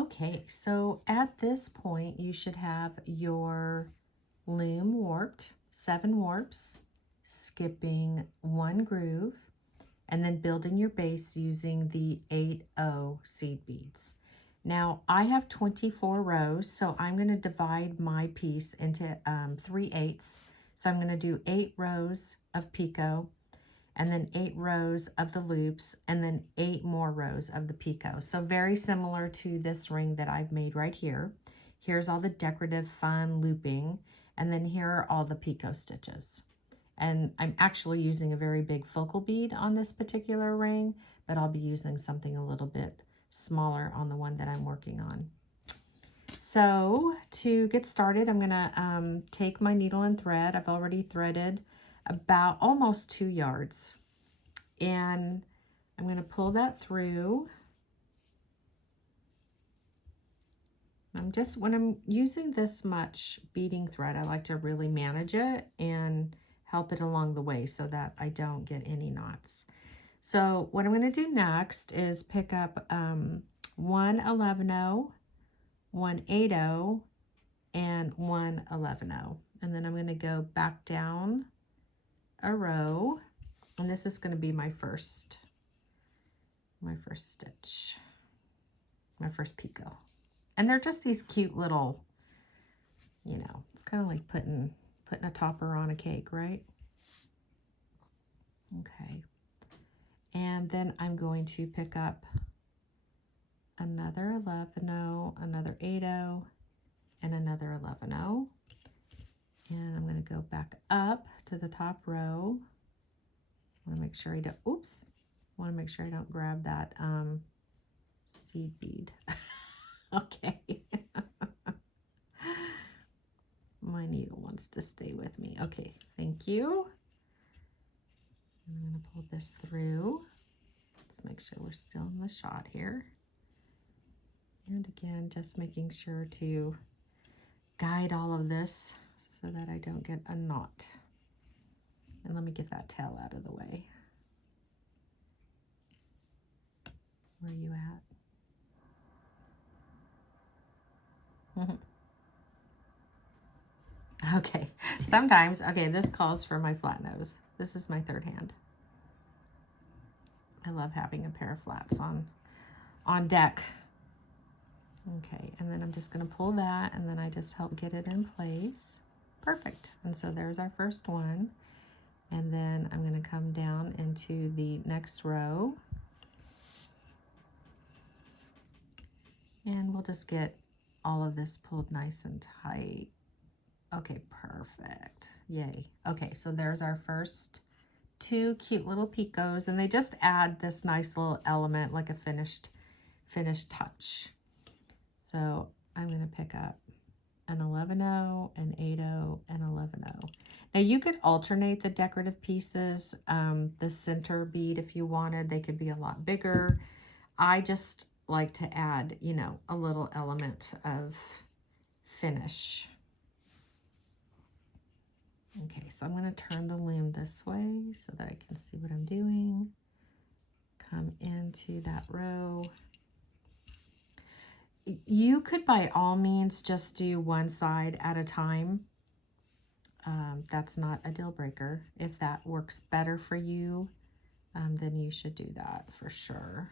Okay, so at this point, you should have your loom warped, 7 warps, skipping 1 groove, and then building your base using the 8/0 seed beads. Now, I have 24 rows, so I'm going to divide my piece into 3/8. So I'm going to do 8 rows of picot, and then 8 rows of the loops, and then 8 more rows of the picot. So very similar to this ring that I've made right here. Here's all the decorative fun looping, and then here are all the picot stitches. And I'm actually using a very big focal bead on this particular ring, but I'll be using something a little bit smaller on the one that I'm working on. So to get started, I'm gonna take my needle and thread. I've already threaded about almost 2 yards. And I'm gonna pull that through. When I'm using this much beading thread, I like to really manage it and help it along the way so that I don't get any knots. So what I'm going to do next is pick up 1 11/0, 1 8/0, and 1 11/0. And then I'm going to go back down a row, and this is going to be my first stitch, my first picot. And they're just these cute little, you know, it's kind of like putting a topper on a cake, right? Okay. And then I'm going to pick up another 11/0, another 8/0, and another 11/0. And I'm going to go back up to the top row. I want to make sure I don't, oops, I want to make sure I don't grab that seed bead. Okay. My needle wants to stay with me. Okay, thank you. I'm going to pull this through. Let's make sure we're still in the shot here. And again, just making sure to guide all of this so that I don't get a knot. And let me get that tail out of the way. Where are you at? Okay, sometimes, okay, this calls for my flat nose. This is my third hand. I love having a pair of flats on deck. Okay, and then I'm just going to pull that, and then I just help get it in place. Perfect. And so there's our first one. And then I'm going to come down into the next row. And we'll just get all of this pulled nice and tight. Okay, perfect. Yay. Okay, so there's our first 2 cute little picots, and they just add this nice little element, like a finished touch. So I'm going to pick up an 11/0, an 8/0, and 11/0. Now you could alternate the decorative pieces, the center bead if you wanted. They could be a lot bigger. I just like to add, you know, a little element of finish. Okay, so I'm going to turn the loom this way so that I can see what I'm doing. Come into that row. You could by all means just do one side at a time. That's not a deal breaker. If that works better for you, then you should do that for sure.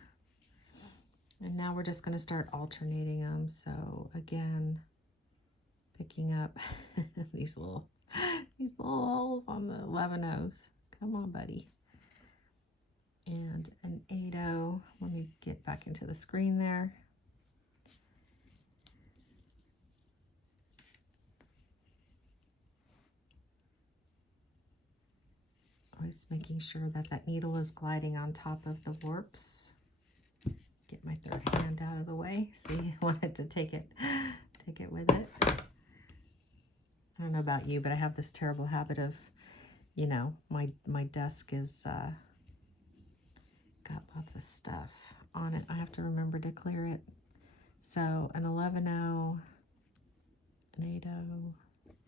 And now we're just going to start alternating them. So again, picking up these little holes on the 11/0s. Come on, buddy. And an 8/0. Let me get back into the screen there. Always making sure that that needle is gliding on top of the warps. Get my third hand out of the way. See, I wanted to take it with it. I don't know about you, but I have this terrible habit of, you know, my desk is got lots of stuff on it. I have to remember to clear it. So an 11/0, an 8/0,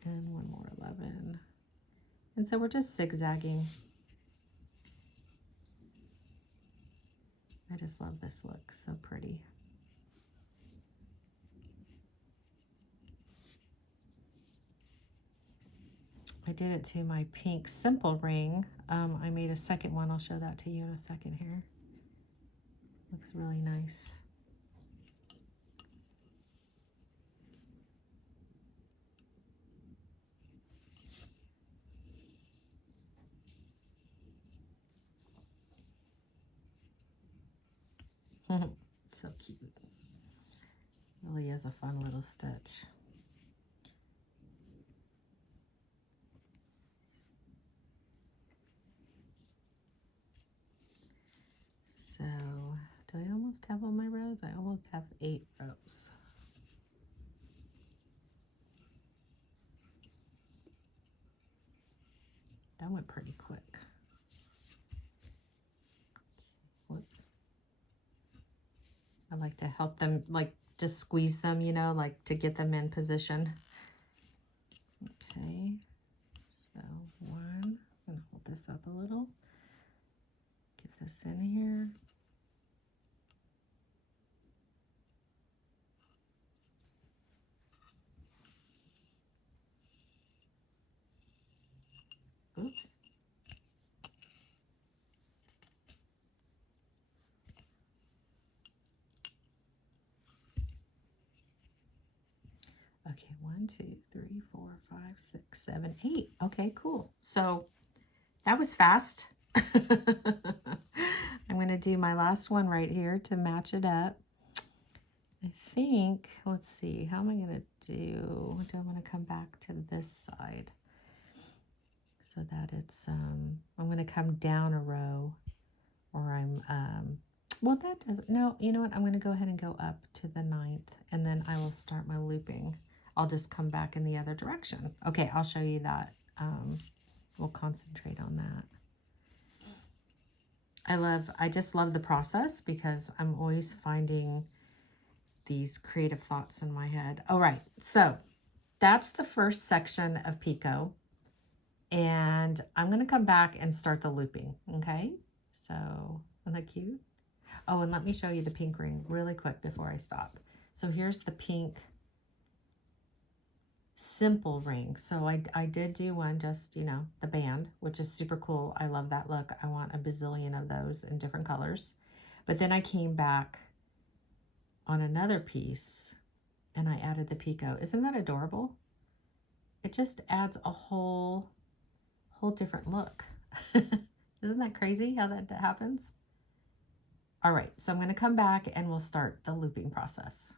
and one more 11. And so we're just zigzagging. I just love this look, so pretty. I did it to my pink simple ring. I made a second one. I'll show that to you in a second here. Looks really nice. So cute. Really is a fun little stitch. So, do I almost have all my rows? I almost have 8 rows. That went pretty quick. Whoops. I like to help them, like just squeeze them, you know, like to get them in position. Okay, so one, I'm gonna hold this up a little. Get this in here. Oops. Okay, 1, 2, 3, 4, 5, 6, 7, 8. Okay, cool. So that was fast. I'm going to do my last one right here to match it up. I think, let's see, how am I going to do? Do I want to come back to this side so that it's, I'm going to come down a row, or I'm, well, that doesn't, no, you know what? I'm going to go ahead and go up to the 9th, and then I will start my looping. I'll just come back in the other direction. Okay, I'll show you that. We'll concentrate on that. I just love the process because I'm always finding these creative thoughts in my head. All right, so that's the first section of Pico, and I'm going to come back and start the looping. Okay, so isn't that cute? Oh, and let me show you the pink ring really quick before I stop. So here's the pink simple ring. So I did do one, just, you know, the band, which is super cool. I love that look. I want a bazillion of those in different colors. But then I came back on another piece and I added the Pico. Isn't that adorable? It just adds a whole different look. Isn't that crazy how that happens? All right, so I'm going to come back and we'll start the looping process.